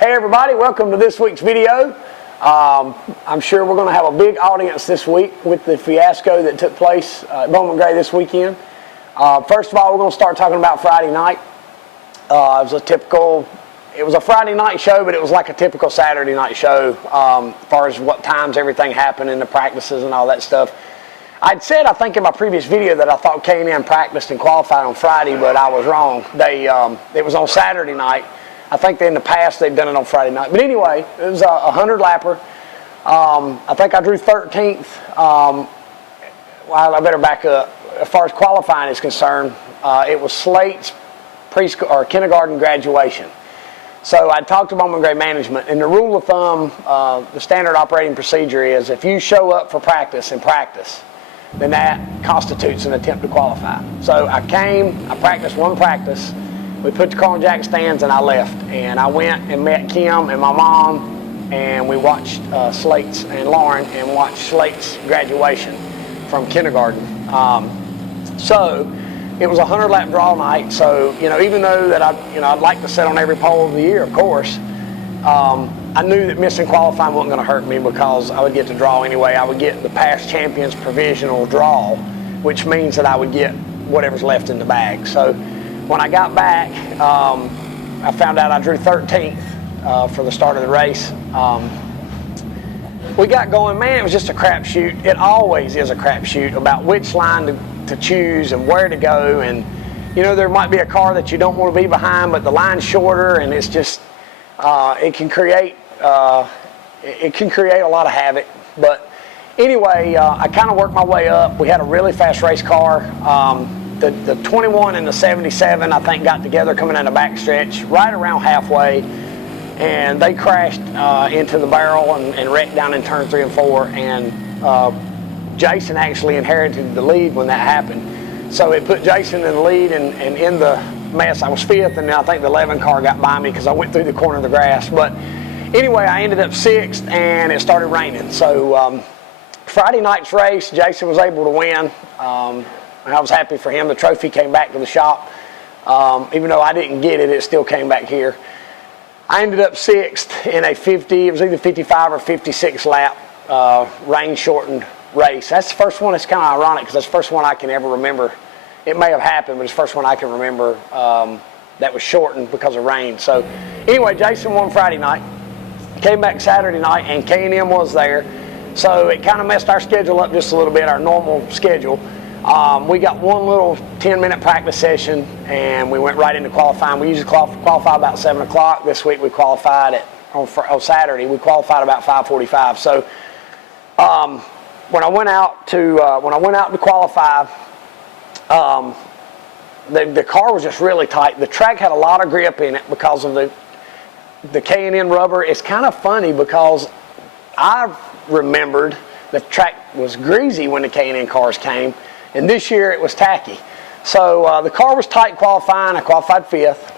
Hey everybody, welcome to this week's video. I'm sure we're going to have a big audience this week with the fiasco that took place at Bowman Gray this weekend. First of all, we're going to start talking about Friday night. It was a Friday night show, but it was like a typical Saturday night show as far as what times everything happened in the practices and all that stuff. I'd said, I think in my previous video, that I thought K&M practiced and qualified on Friday, but I was wrong. It was on Saturday night. I think in the past they've done it on Friday night. But anyway, it was a 100-lapper. I think I drew 13th. Well, I better back up. As far as qualifying is concerned, it was Slate's preschool or kindergarten graduation. So I talked to Bowman Gray management, and the rule of thumb, the standard operating procedure is if you show up for practice and practice, then that constitutes an attempt to qualify. So I came, I practiced one practice. We put the car in jack stands and I left. And I went and met Kim and my mom, and we watched Slate's and Lauren and watched Slate's graduation from kindergarten. So it was a 100-lap draw night. So, even though that I'd like to sit on every pole of the year, of course, I knew that missing qualifying wasn't going to hurt me because I would get to draw anyway. I would get the past champions provisional draw, which means that I would get whatever's left in the bag. So when I got back, I found out I drew 13th for the start of the race. We got going, man, it was just a crapshoot. It always is a crapshoot about which line to choose and where to go. And, there might be a car that you don't want to be behind, but the line's shorter, and it's just, it can create a lot of havoc. But anyway, I kind of worked my way up. We had a really fast race car. The 21 and the 77, I think, got together coming in the backstretch right around halfway, and they crashed into the barrel and wrecked down in turn 3 and 4. And Jason actually inherited the lead when that happened. So it put Jason in the lead, and in the mess, I was 5th, and then I think the 11 car got by me because I went through the corner of the grass. But anyway, I ended up 6th, and it started raining. So Friday night's race, Jason was able to win. I was happy for him. The trophy came back to the shop. Even though I didn't get it, it still came back here. I ended up 6th in a 50, it was either 55 or 56 lap rain-shortened race. That's the first one. It's kind of ironic because that's the first one I can ever remember. It may have happened, but it's the first one I can remember that was shortened because of rain. So anyway, Jason won Friday night. Came back Saturday night, and K&M was there. So it kind of messed our schedule up just a little bit, our normal schedule. We got one little 10-minute practice session, and we went right into qualifying. We usually qualify about 7 o'clock. This week we qualified on Saturday. We qualified about 5:45. So when I went out to qualify, the car was just really tight. The track had a lot of grip in it because of the K&N rubber. It's kind of funny because I remembered the track was greasy when the K&N cars came. And this year it was tacky. So the car was tight qualifying. I qualified 5th.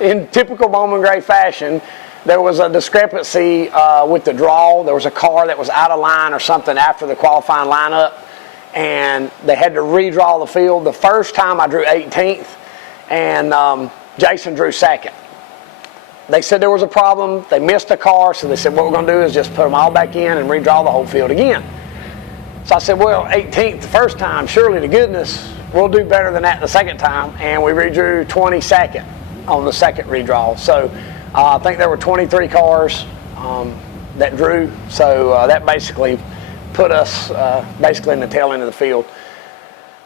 In typical Bowman Gray fashion, there was a discrepancy with the draw. There was a car that was out of line or something after the qualifying lineup, and they had to redraw the field. The first time I drew 18th, and Jason drew 2nd. They said there was a problem. They missed a car, so they said what we're going to do is just put them all back in and redraw the whole field again. So I said, well, 18th the first time, surely to goodness we'll do better than that the second time, and we redrew 22nd on the second redraw. So I think there were 23 cars that drew, so that basically put us basically in the tail end of the field.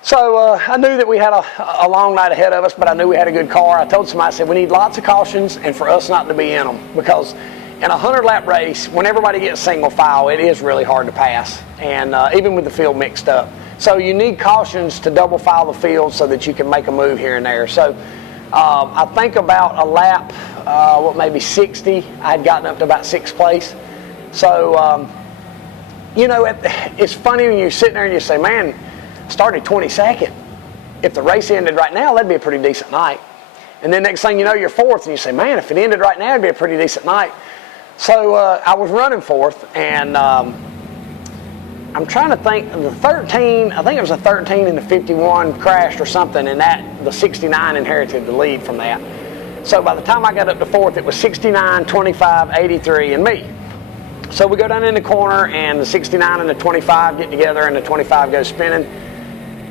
So I knew that we had a long night ahead of us, but I knew we had a good car. I told somebody, I said, we need lots of cautions and for us not to be in them, because in a 100-lap race, when everybody gets single file, it is really hard to pass, and even with the field mixed up. So you need cautions to double file the field so that you can make a move here and there. So I think about a lap, maybe 60, I had gotten up to about 6th place. So, you know, it's funny when you're sitting there and you say, man, started 22nd. If the race ended right now, that'd be a pretty decent night. And then next thing you know, you're 4th, and you say, man, if it ended right now, it'd be a pretty decent night. So I was running 4th, and I'm trying to think, the 13, I think it was a 13 and the 51 crashed or something, and the 69 inherited the lead from that. So by the time I got up to 4th, it was 69, 25, 83, and me. So we go down in the corner, and the 69 and the 25 get together, and the 25 goes spinning.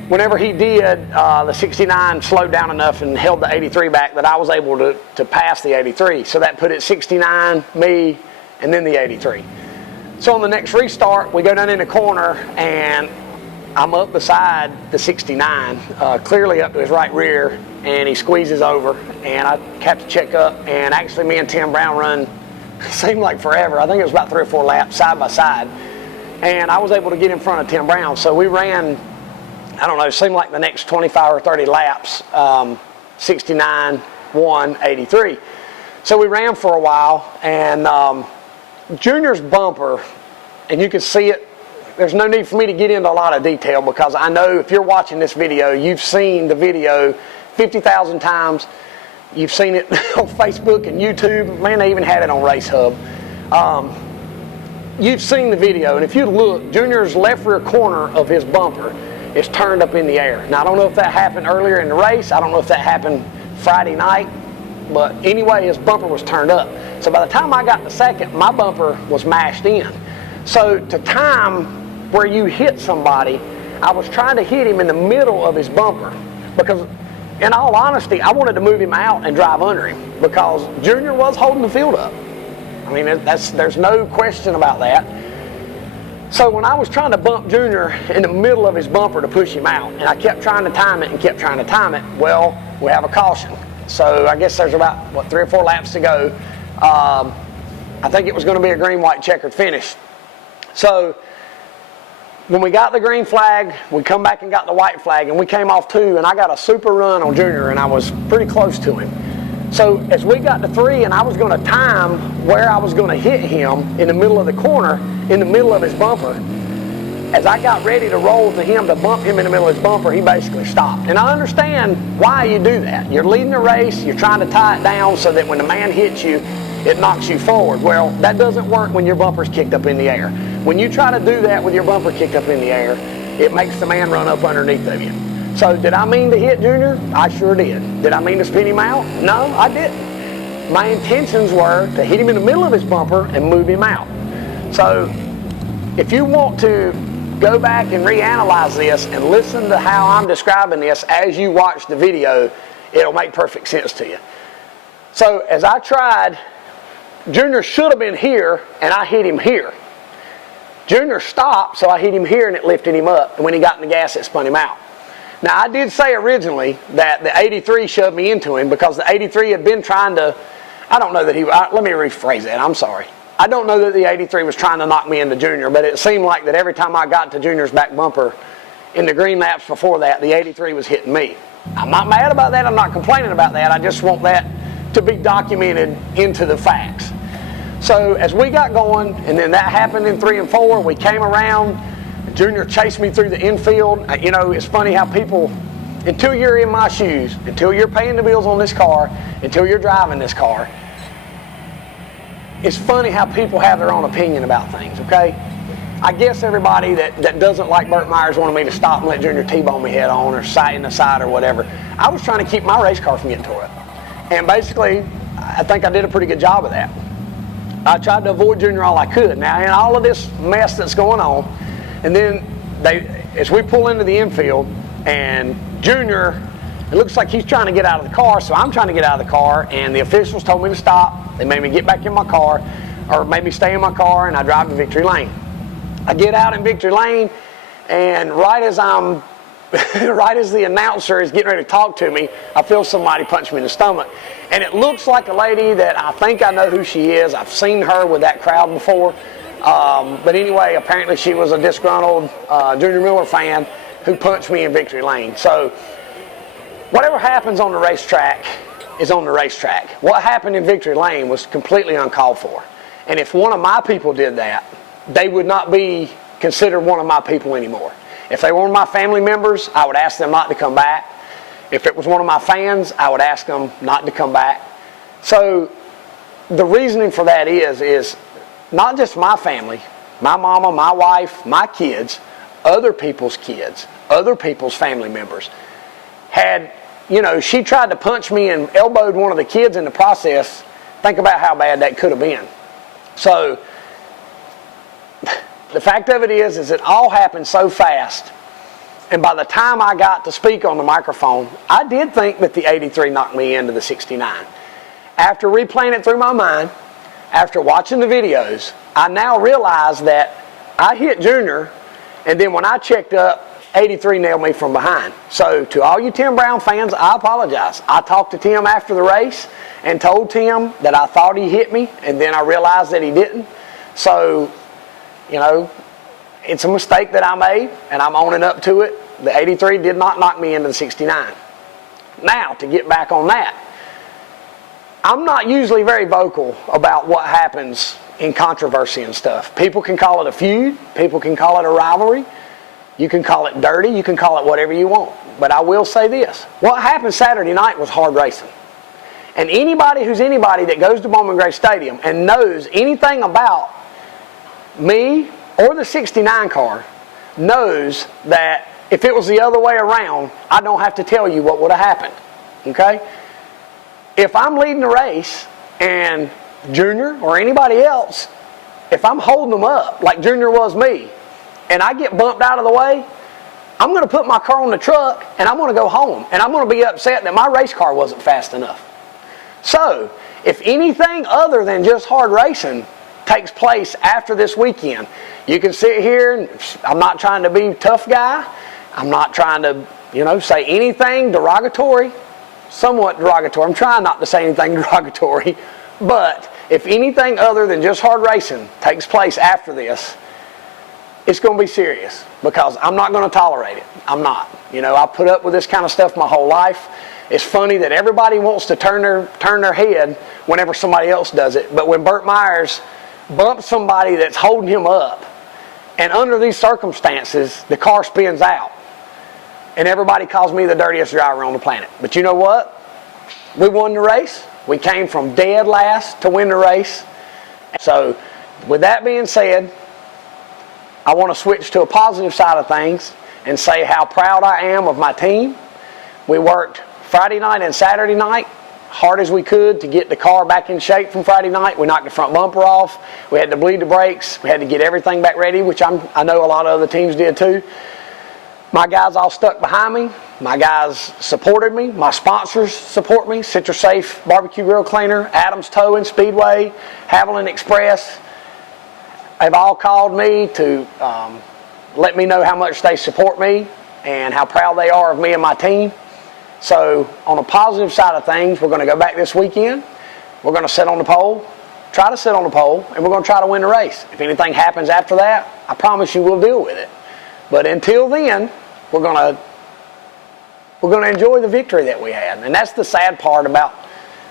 Whenever he did, the 69 slowed down enough and held the 83 back that I was able to pass the 83. So that put it 69, me, and then the 83. So on the next restart, we go down in the corner, and I'm up beside the 69, clearly up to his right rear, and he squeezes over, and I have to check up, and actually me and Tim Brown run, seemed like forever. I think it was about 3 or 4 laps side by side, and I was able to get in front of Tim Brown. So we ran, I don't know, it seemed like the next 25 or 30 laps, 69, 1, 83. So we ran for a while, and Junior's bumper, and you can see it, there's no need for me to get into a lot of detail, because I know if you're watching this video, you've seen the video 50,000 times. You've seen it on Facebook and YouTube. Man, they even had it on Race Hub. You've seen the video, and if you look, Junior's left rear corner of his bumper is turned up in the air. Now, I don't know if that happened earlier in the race. I don't know if that happened Friday night. But anyway, his bumper was turned up. So by the time I got to 2nd, my bumper was mashed in. So to time where you hit somebody, I was trying to hit him in the middle of his bumper, because in all honesty, I wanted to move him out and drive under him, because Junior was holding the field up. I mean, there's no question about that. So when I was trying to bump Junior in the middle of his bumper to push him out, and I kept trying to time it and kept trying to time it, well, we have a caution. So I guess there's about, 3 or 4 laps to go. I think it was going to be a green, white, checkered finish. So when we got the green flag, we come back and got the white flag, and we came off 2, and I got a super run on Junior, and I was pretty close to him. So as we got to 3, and I was going to time where I was going to hit him in the middle of the corner, in the middle of his bumper, as I got ready to roll to him to bump him in the middle of his bumper, he basically stopped. And I understand why you do that. You're leading the race, you're trying to tie it down so that when the man hits you, it knocks you forward. Well, that doesn't work when your bumper's kicked up in the air. When you try to do that with your bumper kicked up in the air, it makes the man run up underneath of you. So did I mean to hit Junior? I sure did. Did I mean to spin him out? No, I didn't. My intentions were to hit him in the middle of his bumper and move him out. So if you want to go back and reanalyze this and listen to how I'm describing this as you watch the video, it'll make perfect sense to you. So as I tried, Junior should have been here, and I hit him here. Junior stopped, so I hit him here, and it lifted him up. And when he got in the gas, it spun him out. Now, I did say originally that the 83 shoved me into him, because the 83 had been trying to, I don't know that let me rephrase that, I'm sorry. I don't know that the 83 was trying to knock me into Junior, but it seemed like that every time I got to Junior's back bumper in the green laps before that, the 83 was hitting me. I'm not mad about that. I'm not complaining about that. I just want that to be documented into the facts. So as we got going, and then that happened in 3 and 4, we came around, Junior chased me through the infield. You know, it's funny how people, until you're in my shoes, until you're paying the bills on this car, until you're driving this car, it's funny how people have their own opinion about things, okay? I guess everybody that doesn't like Burt Myers wanted me to stop and let Junior T-bone me head on or sight in the side or whatever. I was trying to keep my race car from getting tore up. And basically, I think I did a pretty good job of that. I tried to avoid Junior all I could. Now, in all of this mess that's going on, and then as we pull into the infield, and Junior, it looks like he's trying to get out of the car, so I'm trying to get out of the car, and the officials told me to stop. They made me get back in my car, or made me stay in my car, and I drive to Victory Lane. I get out in Victory Lane, and right as I'm right as the announcer is getting ready to talk to me, I feel somebody punch me in the stomach. And it looks like a lady that I think I know who she is. I've seen her with that crowd before. But anyway, apparently she was a disgruntled Junior Miller fan who punched me in victory lane. So whatever happens on the racetrack is on the racetrack. What happened in victory lane was completely uncalled for. And if one of my people did that, they would not be considered one of my people anymore. If they were one of my family members, I would ask them not to come back. If it was one of my fans, I would ask them not to come back. So the reasoning for that is not just my family, my mama, my wife, my kids, other people's kids, other people's family members had, she tried to punch me and elbowed one of the kids in the process. Think about how bad that could have been. So the fact of it is it all happened so fast, and by the time I got to speak on the microphone, I did think that the 83 knocked me into the 69. After replaying it through my mind, after watching the videos, I now realize that I hit Junior, and then when I checked up, 83 nailed me from behind. So to all you Tim Brown fans, I apologize. I talked to Tim after the race and told Tim that I thought he hit me, and then I realized that he didn't. So it's a mistake that I made, and I'm owning up to it. The 83 did not knock me into the 69. Now, to get back on that, I'm not usually very vocal about what happens in controversy and stuff. People can call it a feud. People can call it a rivalry. You can call it dirty. You can call it whatever you want. But I will say this. What happened Saturday night was hard racing. And anybody who's anybody that goes to Bowman Gray Stadium and knows anything about me or the 69 car knows that if it was the other way around, I don't have to tell you what would have happened. Okay? If I'm leading the race and Junior or anybody else, if I'm holding them up like Junior was me, and I get bumped out of the way, I'm going to put my car on the truck and I'm going to go home. And I'm going to be upset that my race car wasn't fast enough. So, if anything other than just hard racing takes place after this weekend, you can sit here, and I'm not trying to be a tough guy. I'm not trying to, say anything derogatory, somewhat derogatory. I'm trying not to say anything derogatory. But if anything other than just hard racing takes place after this, it's going to be serious, because I'm not going to tolerate it. I'm not. I put up with this kind of stuff my whole life. It's funny that everybody wants to turn their head whenever somebody else does it. But when Burt Myers bumps somebody that's holding him up, and under these circumstances, the car spins out, and everybody calls me the dirtiest driver on the planet. But you know what? We won the race. We came from dead last to win the race. So, with that being said, I want to switch to a positive side of things and say how proud I am of my team. We worked Friday night and Saturday night hard as we could to get the car back in shape from Friday night. We knocked the front bumper off. We had to bleed the brakes. We had to get everything back ready, which I know a lot of other teams did too. My guys all stuck behind me. My guys supported me. My sponsors support me. Citrus Safe Barbecue Grill Cleaner, Adams Towing, Speedway, Haviland Express. They've all called me to let me know how much they support me and how proud they are of me and my team. So on a positive side of things, we're going to go back this weekend. We're going to sit on the pole, try to sit on the pole, and we're going to try to win the race. If anything happens after that, I promise you we'll deal with it. But until then, we're going to enjoy the victory that we had. And that's the sad part about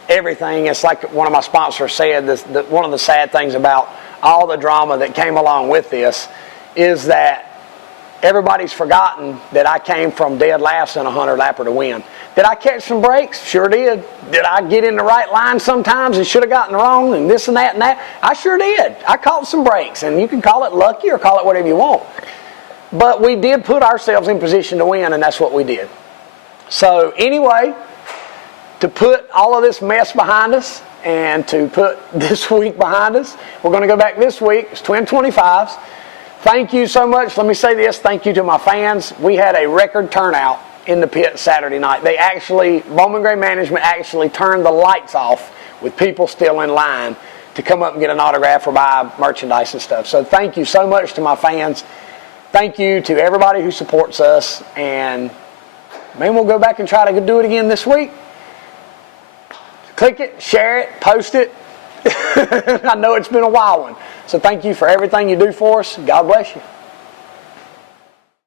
everything. It's like one of my sponsors said, one of the sad things about all the drama that came along with this is that everybody's forgotten that I came from dead last in a 100-lapper to win. Did I catch some breaks? Sure did. Did I get in the right line sometimes and should have gotten wrong and this and that and that? I sure did. I caught some breaks, and you can call it lucky or call it whatever you want. But we did put ourselves in position to win, and that's what we did. So anyway, to put all of this mess behind us and to put this week behind us, we're going to go back this week. It's Twin 25s. Thank you so much. Let me say this. Thank you to my fans. We had a record turnout in the pit Saturday night. Bowman Gray management actually turned the lights off with people still in line to come up and get an autograph or buy merchandise and stuff. So thank you so much to my fans. thank you to everybody who supports us, and maybe we'll go back and try to do it again this week. Click it, share it, post it. I know it's been a wild one. So thank you for everything you do for us. God bless you.